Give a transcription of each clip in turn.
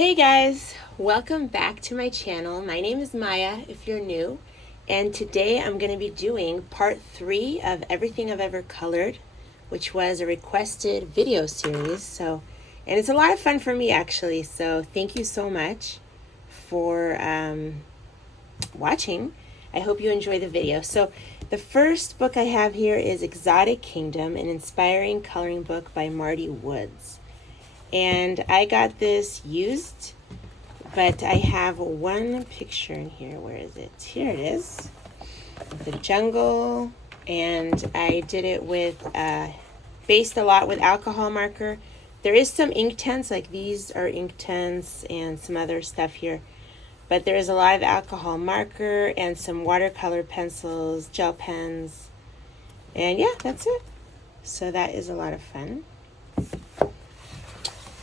Hey guys, welcome back to my channel. My name is Maya if you're new, and today I'm going to be doing part 3 of Everything I've Ever Colored, which was a requested video series. And it's a lot of fun for me actually, so thank you so much for watching. I hope you enjoy the video. So the first book I have here is Exotic Kingdom, an inspiring coloring book by Marty Woods. And I got this used, but I have one picture in here. Where is it? Here it is. The jungle. And I did it with, based a lot with alcohol marker. There is some Inktense, like these are Inktense and some other stuff here. But there is a lot of alcohol marker and some watercolor pencils, gel pens. And yeah, that's it. So that is a lot of fun.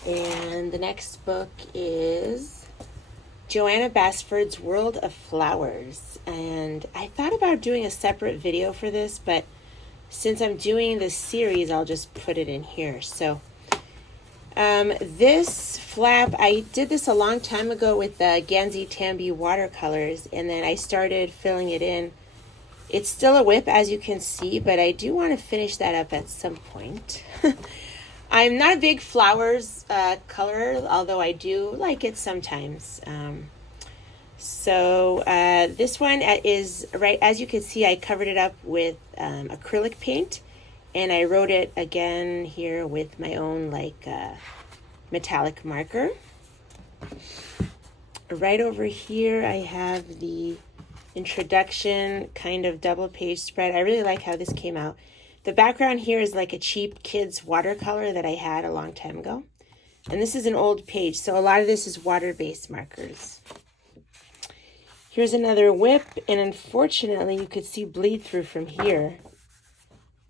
And the next book is Joanna Basford's World of Flowers. And I thought about doing a separate video for this, but since I'm doing this series, I'll just put it in here. So this flap, I did this a long time ago with the Ganzi Tambi watercolors, and then I started filling it in. It's still a whip, as you can see, but I do want to finish that up at some point. I'm not a big flowers colorer, although I do like it sometimes. This one is, right, as you can see, I covered it up with acrylic paint, and I wrote it again here with my own metallic marker. Right over here I have the introduction kind of double page spread. I really like how this came out. The background here is like a cheap kid's watercolor that I had a long time ago. And this is an old page, so a lot of this is water-based markers. Here's another whip, and unfortunately you could see bleed through from here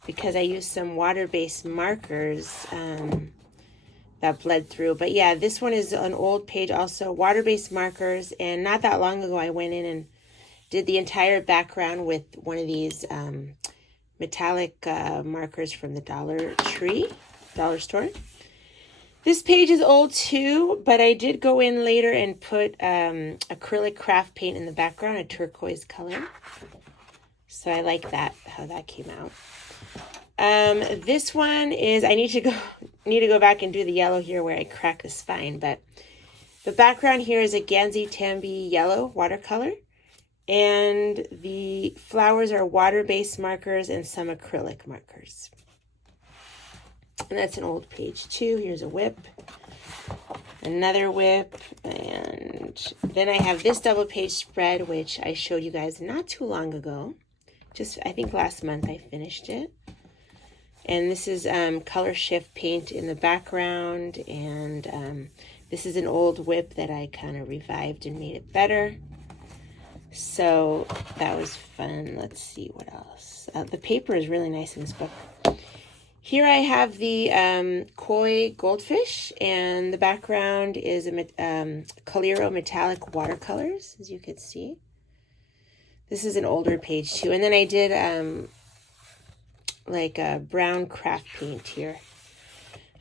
because I used some water-based markers that bled through. But yeah, this one is an old page also, water-based markers, and not that long ago I went in and did the entire background with one of these metallic markers from the Dollar Store. This page is old too, but I did go in later and put acrylic craft paint in the background, a turquoise color. So I like that, how that came out. This one is, I need to go back and do the yellow here where I crack the spine, but the background here is a Ganzi Tambi yellow watercolor. And the flowers are water-based markers and some acrylic markers. And that's an old page too. Here's a whip, another whip, and then I have this double page spread, which I showed you guys not too long ago. Just, I think last month I finished it. And this is color shift paint in the background, and this is an old whip that I kind of revived and made it better. So that was fun. Let's see what else. The paper is really nice in this book. Here I have the koi goldfish, and the background is a Coliro metallic watercolors, as you can see. This is an older page too. And then I did like a brown craft paint here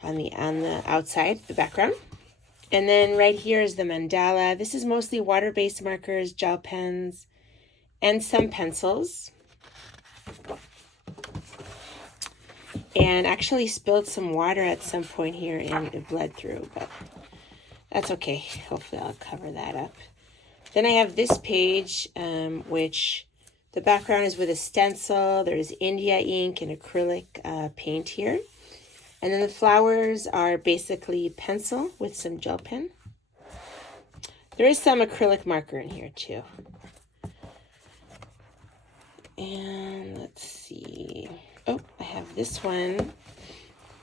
on the outside, the background. And then right here is the mandala. This is mostly water-based markers, gel pens, and some pencils. And actually spilled some water at some point here and it bled through, but that's okay. Hopefully I'll cover that up. Then I have this page, which the background is with a stencil. There's India ink and acrylic paint here. And then the flowers are basically pencil with some gel pen. There is some acrylic marker in here too. And let's see. Oh, I have this one,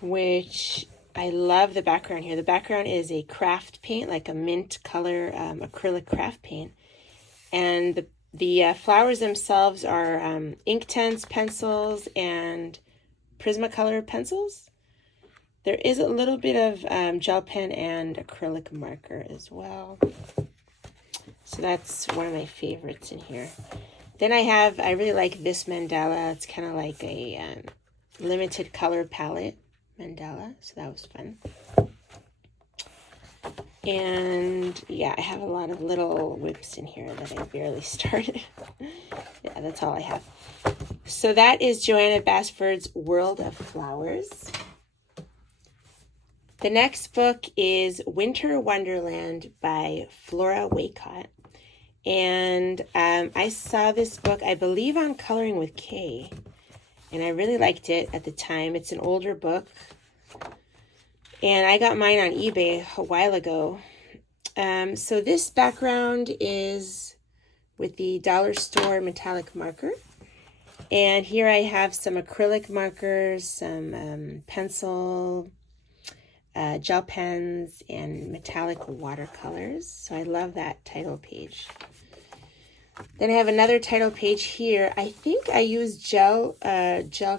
which I love the background here. The background is a craft paint, like a mint color acrylic craft paint. And the flowers themselves are Inktense pencils and Prismacolor pencils. There is a little bit of gel pen and acrylic marker as well. So that's one of my favorites in here. Then I really like this mandala. It's kind of like a limited color palette mandala. So that was fun. And yeah, I have a lot of little whips in here that I barely started. Yeah, that's all I have. So that is Joanna Basford's World of Flowers. The next book is Winter Wonderland by Flora Waycott. And I saw this book, I believe, on Coloring with Kay. And I really liked it at the time. It's an older book. And I got mine on eBay a while ago. So this background is with the dollar store metallic marker. And here I have some acrylic markers, some pencil, gel pens, and metallic watercolors. So I love that title page. Then I have another title page here. I think I used gel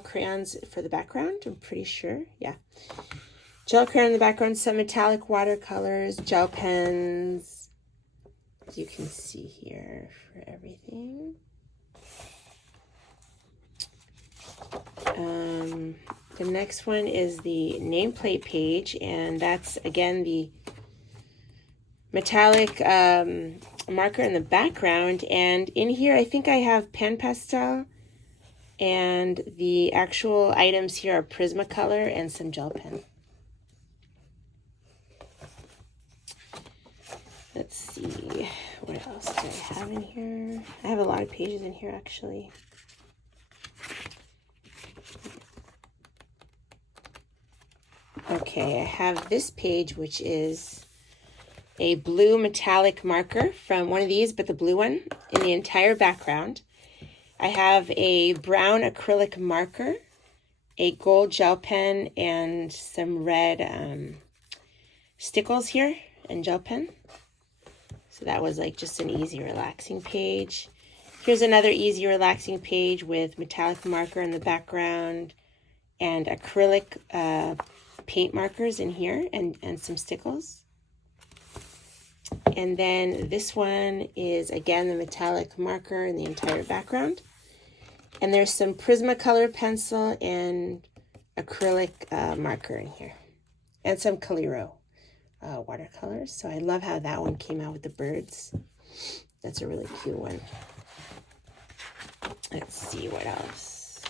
crayons for the background. I'm pretty sure. Yeah. Gel crayon in the background, some metallic watercolors, gel pens, as you can see here for everything. The next one is the nameplate page, and that's, again, the metallic marker in the background. And in here, I think I have pen pastel, and the actual items here are Prismacolor and some gel pen. Let's see, what else do I have in here? I have a lot of pages in here, actually. Okay, I have this page, which is a blue metallic marker from one of these, but the blue one in the entire background. I have a brown acrylic marker, a gold gel pen, and some red stickles here and gel pen. So that was like just an easy, relaxing page. Here's another easy, relaxing page with metallic marker in the background and acrylic paint markers in here and some stickles. And then this one is, again, the metallic marker in the entire background. And there's some Prismacolor pencil and acrylic marker in here. And some Coliro watercolors. So I love how that one came out with the birds. That's a really cute one. Let's see what else.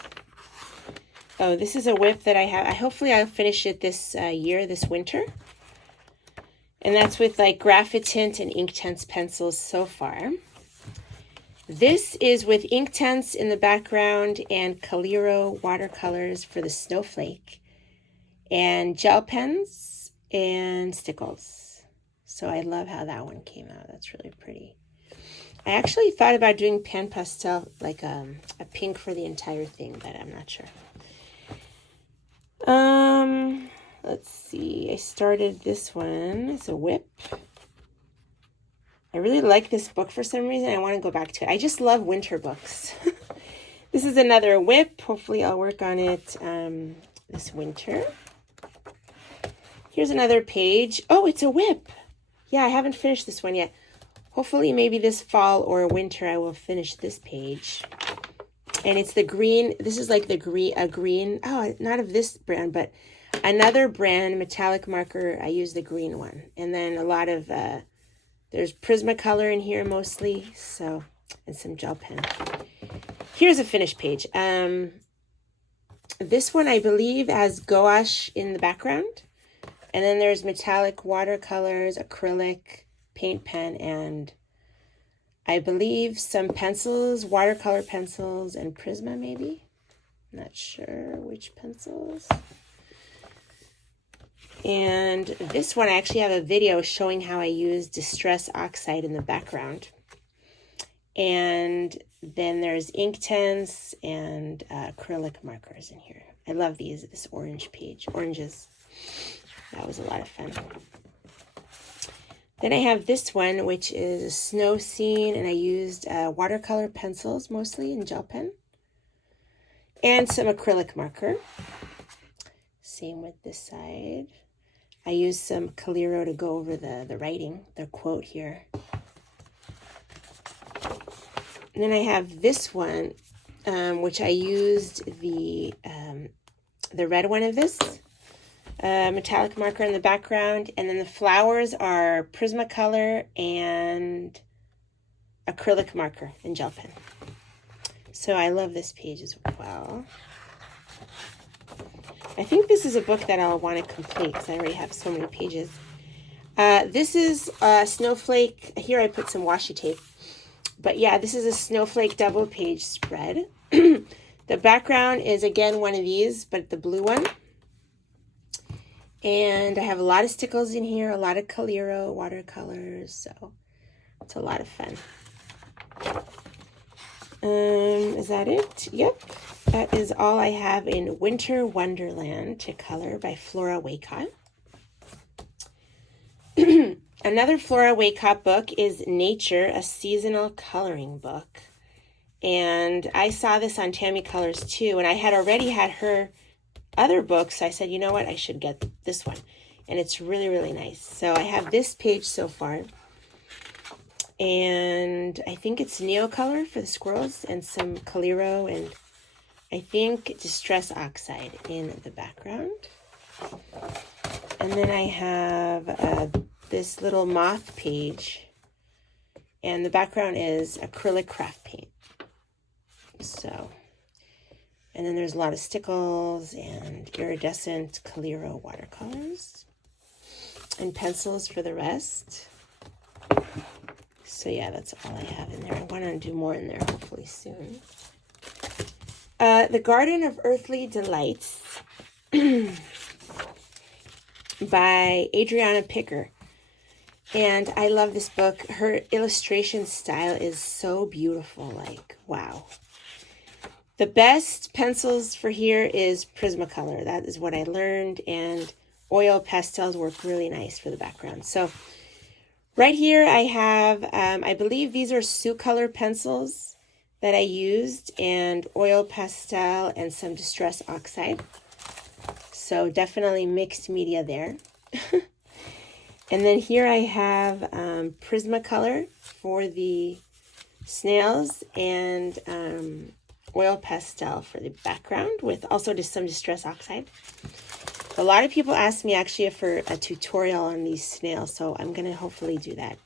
Oh, this is a whip that I have. Hopefully I'll finish it this year, this winter. And that's with like Graphitint and Inktense pencils so far. This is with Inktense in the background and Coliro watercolors for the snowflake. And gel pens and stickles. So I love how that one came out. That's really pretty. I actually thought about doing pan pastel, like a pink for the entire thing, but I'm not sure. Let's see. I started this one. It's a whip. I really like this book for some reason. I want to go back to it. I just love winter books. This is another whip. Hopefully I'll work on it this winter. Here's another page. Oh, it's a whip. Yeah, I haven't finished this one yet. Hopefully maybe this fall or winter I will finish this page. And it's the green. This is like the green. Oh, not of this brand, but another brand metallic marker. I use the green one. And then a lot of, there's Prismacolor in here mostly. So, and some gel pen. Here's a finished page. This one I believe has gouache in the background. And then there's metallic watercolors, acrylic, paint pen, and I believe some pencils, watercolor pencils, and Prisma maybe. Not sure which pencils. And this one, I actually have a video showing how I use Distress Oxide in the background. And then there's Inktense and acrylic markers in here. I love these, this orange page, oranges. That was a lot of fun. Then I have this one, which is a snow scene, and I used watercolor pencils mostly and gel pen. And some acrylic marker. Same with this side. I used some Coliro to go over the writing, the quote here. And then I have this one, which I used the red one of this. metallic marker in the background, and then the flowers are Prismacolor and acrylic marker and gel pen. So I love this page as well. I think this is a book that I'll want to complete because I already have so many pages. This is a snowflake. Here I put some washi tape. But yeah, this is a snowflake double page spread. The background is again one of these, but the blue one. And I have a lot of stickles in here, a lot of Coliro watercolors, so it's a lot of fun. Is that it? Yep. That is all I have in Winter Wonderland to color by Flora Waycott. Another Flora Waycott book is Nature, a seasonal coloring book. And I saw this on Tammy Colors too, and I had already had her other books, so I said, you know what, I should get this one. And it's really, really nice. So I have this page so far. And I think it's Neocolor for the squirrels and some Coliro and I think Distress Oxide in the background. And then I have this little moth page. And the background is acrylic craft paint. So, and then there's a lot of stickles and iridescent Coliro watercolors. And pencils for the rest. So yeah, that's all I have in there. I want to do more in there hopefully soon. The Garden of Earthly Delights by Adriana Picker. And I love this book. Her illustration style is so beautiful. Like, wow. The best pencils for here is Prismacolor. That is what I learned. And oil pastels work really nice for the background. So right here I have, I believe these are Sioux Color pencils that I used, and oil pastel and some Distress Oxide. So definitely mixed media there. And then here I have Prismacolor for the snails and oil pastel for the background with also just some Distress Oxide. A lot of people ask me actually for a tutorial on these snails, so I'm going to hopefully do that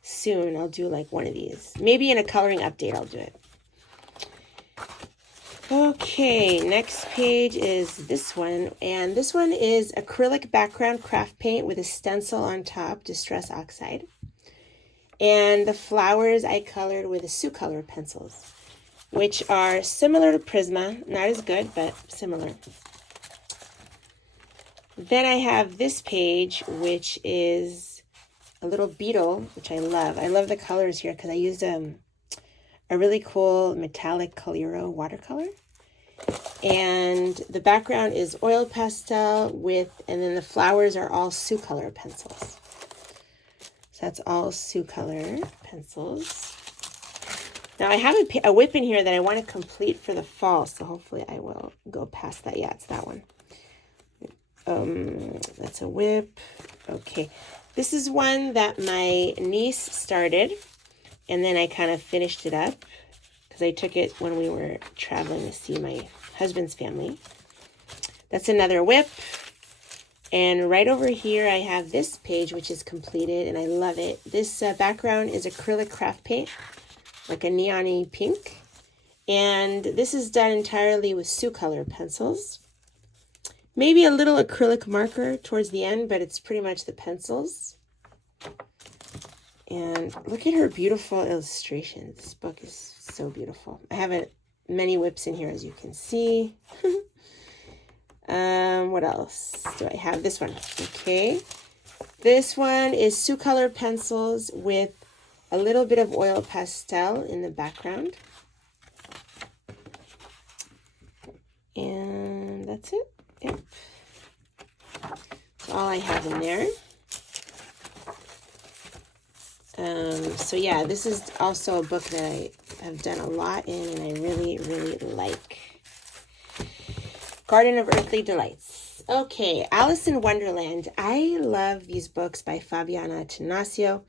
soon. I'll do like one of these. Maybe in a coloring update I'll do it. Okay, next page is this one, and this one is acrylic background craft paint with a stencil on top, Distress Oxide. And the flowers I colored with the Sioux Color pencils, which are similar to Prisma, not as good, but similar. Then I have this page, which is a little beetle, which I love. I love the colors here because I used a really cool metallic Coliro watercolor. And the background is oil pastel and then the flowers are all Sioux Color pencils. So that's all Sioux Color pencils. Now I have a whip in here that I want to complete for the fall, so hopefully I will go past that. Yeah, it's that one. That's a whip. Okay. This is one that my niece started, and then I kind of finished it up because I took it when we were traveling to see my husband's family. That's another whip. And right over here, I have this page, which is completed, and I love it. This background is acrylic craft paint, like a neon-y pink. And this is done entirely with Sioux Color pencils. Maybe a little acrylic marker towards the end, but it's pretty much the pencils. And look at her beautiful illustrations. This book is so beautiful. I have many whips in here, as you can see. What else do I have? This one. Okay. This one is Sioux Color pencils with a little bit of oil pastel in the background. And that's it. Yep. That's all I have in there. So yeah, this is also a book that I have done a lot in and I really, really like. Garden of Earthly Delights. Okay, Alice in Wonderland. I love these books by Fabiana Tenacio.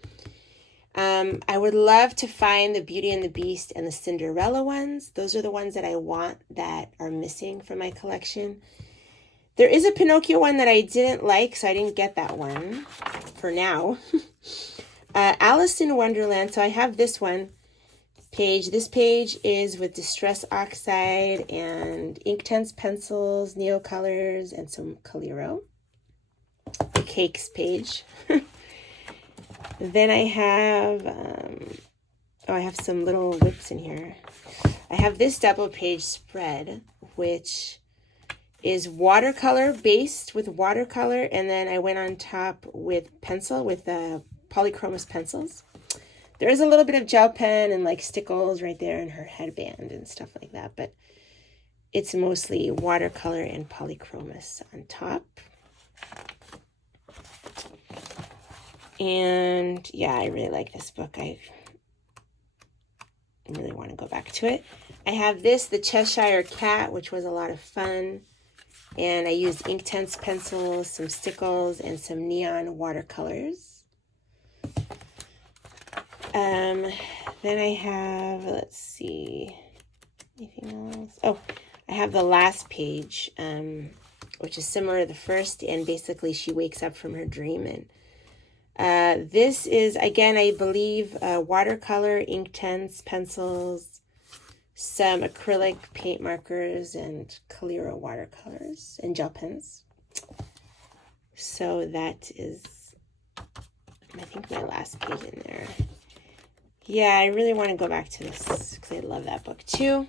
I would love to find the Beauty and the Beast and the Cinderella ones. Those are the ones that I want that are missing from my collection. There is a Pinocchio one that I didn't like, so I didn't get that one for now. Alice in Wonderland. So I have this one page. This page is with Distress Oxide and Inktense pencils, Neocolors, and some Coliro. The Cakes page. Then I have, I have some little whips in here. I have this double page spread, which is watercolor based with watercolor, and then I went on top with pencil, with polychromos pencils. There is a little bit of gel pen and like stickles right there in her headband and stuff like that, but it's mostly watercolor and polychromos on top. And yeah, I really like this book. I really want to go back to it. I have this, the Cheshire Cat, which was a lot of fun. And I used Inktense pencils, some stickles, and some neon watercolors. Then I have, let's see, anything else? Oh, I have the last page, which is similar to the first, and basically she wakes up from her dream. And this is, again, I believe, watercolor, Inktense pencils, some acrylic paint markers, and Coliro watercolors and gel pens. So that is, I think, my last page in there. Yeah, I really want to go back to this because I love that book too.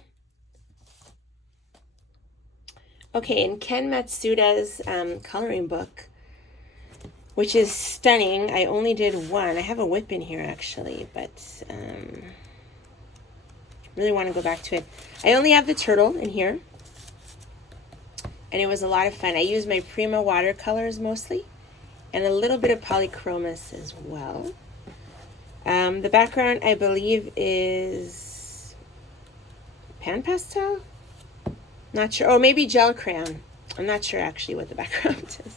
Okay, in Ken Matsuda's coloring book, which is stunning. I only did one. I have a whip in here actually, but really want to go back to it. I only have the turtle in here, and it was a lot of fun. I used my Prima watercolors mostly, and a little bit of polychromos as well. The background, I believe, is pan pastel? Not sure. Oh, maybe gel crayon. I'm not sure actually what the background is.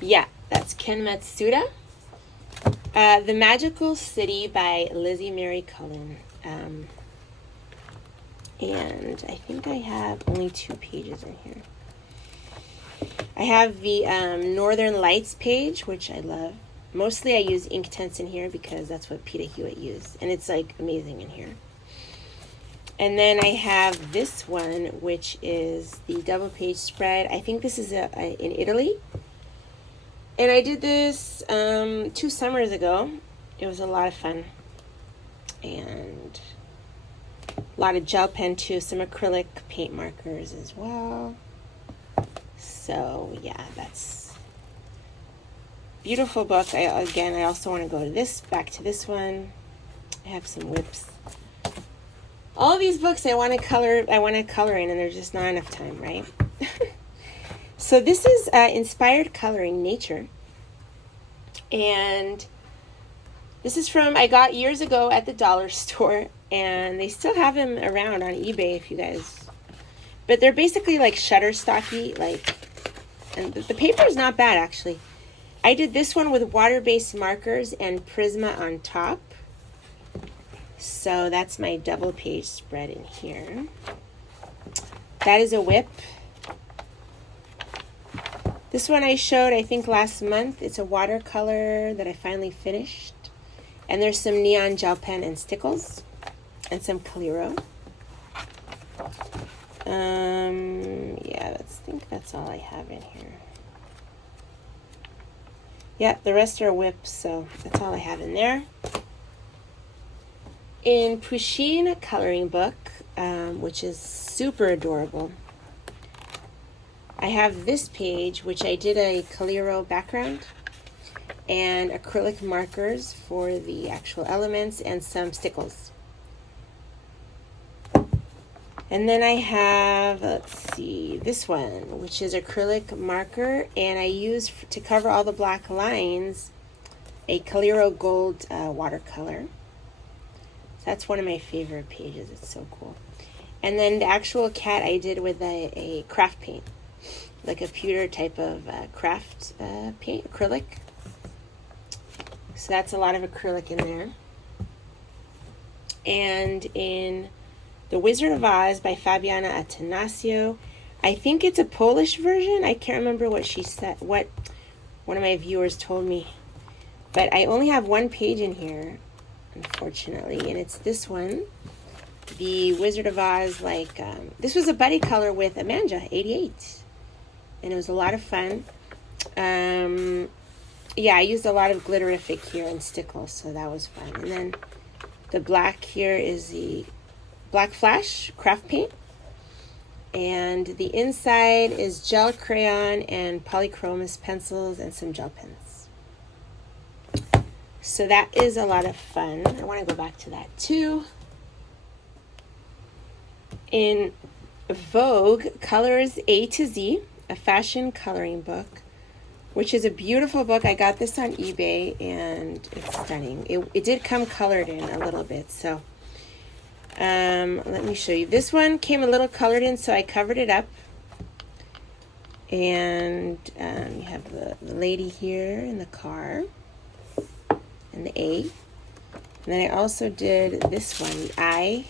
Yeah, that's Ken Matsuda. The Magical City by Lizzie Mary Cullen. And I think I have only 2 pages in here. I have the Northern Lights page, which I love. Mostly I use Inktense in here because that's what Peter Hewitt used. And it's like amazing in here. And then I have this one, which is the double page spread. I think this is in Italy. And I did this 2 summers ago. It was a lot of fun. And a lot of gel pen too, some acrylic paint markers as well. So yeah, that's beautiful book. I also want to go to back to this one. I have some whips. All these books I want to color in, and there's just not enough time, right? So this is Inspired Coloring Nature. And this is I got years ago at the dollar store, and they still have them around on eBay if you guys, but they're basically like Shutterstocky, and the paper is not bad actually. I did this one with water-based markers and Prisma on top. So that's my double page spread in here. That is a whip. This one I showed, I think, last month. It's a watercolor that I finally finished. And there's some neon gel pen and stickles. And some Coliro. Yeah, I think that's all I have in here. Yeah, the rest are whips, so that's all I have in there. In Pusheen coloring book, which is super adorable, I have this page, which I did a Coliro background and acrylic markers for the actual elements and some stickles. And then I have, let's see, this one, which is acrylic marker, and I use, to cover all the black lines, a Coliro Gold watercolor. So that's one of my favorite pages. It's so cool. And then the actual cat I did with a craft paint, like a pewter type of craft paint, acrylic. So that's a lot of acrylic in there. And in The Wizard of Oz by Fabiana Attanasio, I think it's a Polish version. I can't remember what she said, what one of my viewers told me. But I only have one page in here, unfortunately, and it's this one. The Wizard of Oz, this was a buddy color with Amanda, 88. And it was a lot of fun. Yeah, I used a lot of glitterific here and stickles, so that was fun. And then the black here is the Black Flash craft paint. And the inside is gel crayon and polychromos pencils and some gel pens. So that is a lot of fun. I want to go back to that too. In Vogue Colors A to Z, a fashion coloring book, which is a beautiful book. I got this on eBay and it's stunning. It did come colored in a little bit, so let me show you. This one came a little colored in, so I covered it up. And you have the lady here in the car and the A. And then I also did this one, the I,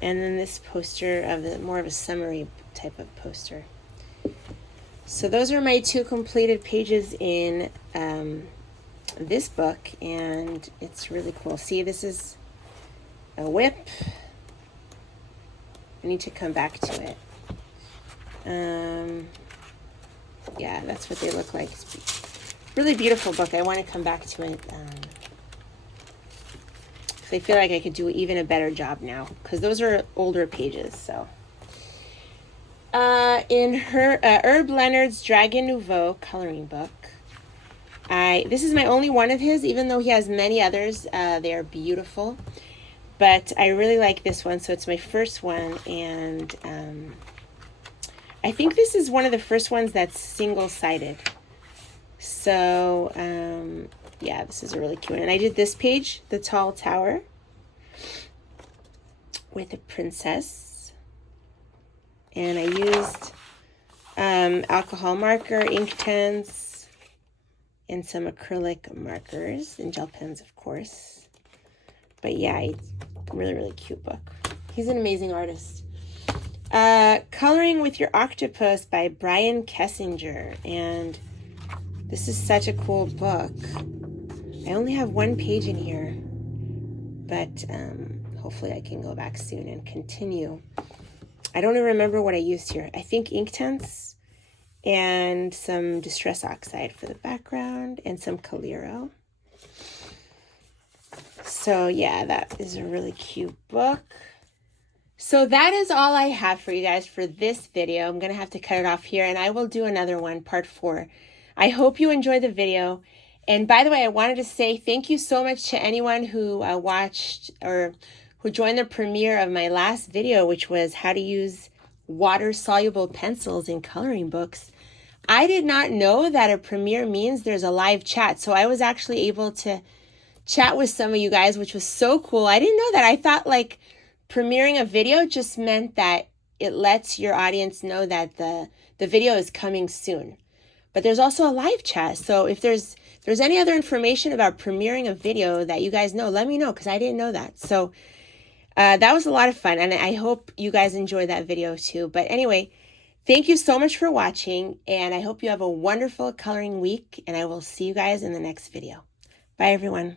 and then this poster of more of a summary type of poster. So those are my two completed pages in this book, and it's really cool. See, this is a whip. I need to come back to it. Yeah, that's what they look like. It's really beautiful book. I want to come back to it. I feel like I could do even a better job now, because those are older pages. So, in her Herb Leonard's Dragon Nouveau coloring book, this is my only one of his, even though he has many others. They are beautiful. But I really like this one, so it's my first one, and I think this is one of the first ones that's single-sided. So, yeah, this is a really cute one. And I did this page, the Tall Tower, with a princess. And I used alcohol marker, ink pens, and some acrylic markers, and gel pens, of course. But yeah, it's a really, really cute book. He's an amazing artist. Coloring with Your Octopus by Brian Kessinger. And this is such a cool book. I only have one page in here, but hopefully I can go back soon and continue. I don't even remember what I used here. I think Inktense and some Distress Oxide for the background and some Calero. So yeah, that is a really cute book. So that is all I have for you guys for this video. I'm going to have to cut it off here, and I will do another one, part 4. I hope you enjoyed the video. And by the way, I wanted to say thank you so much to anyone who watched or who joined the premiere of my last video, which was how to use water-soluble pencils in coloring books. I did not know that a premiere means there's a live chat, so I was actually able to chat with some of you guys, which was so cool. I didn't know that. I thought premiering a video just meant that it lets your audience know that the video is coming soon. But there's also a live chat. So if there's any other information about premiering a video that you guys know, let me know, because I didn't know that. So that was a lot of fun, and I hope you guys enjoyed that video too. But anyway, thank you so much for watching, and I hope you have a wonderful coloring week, and I will see you guys in the next video. Bye, everyone.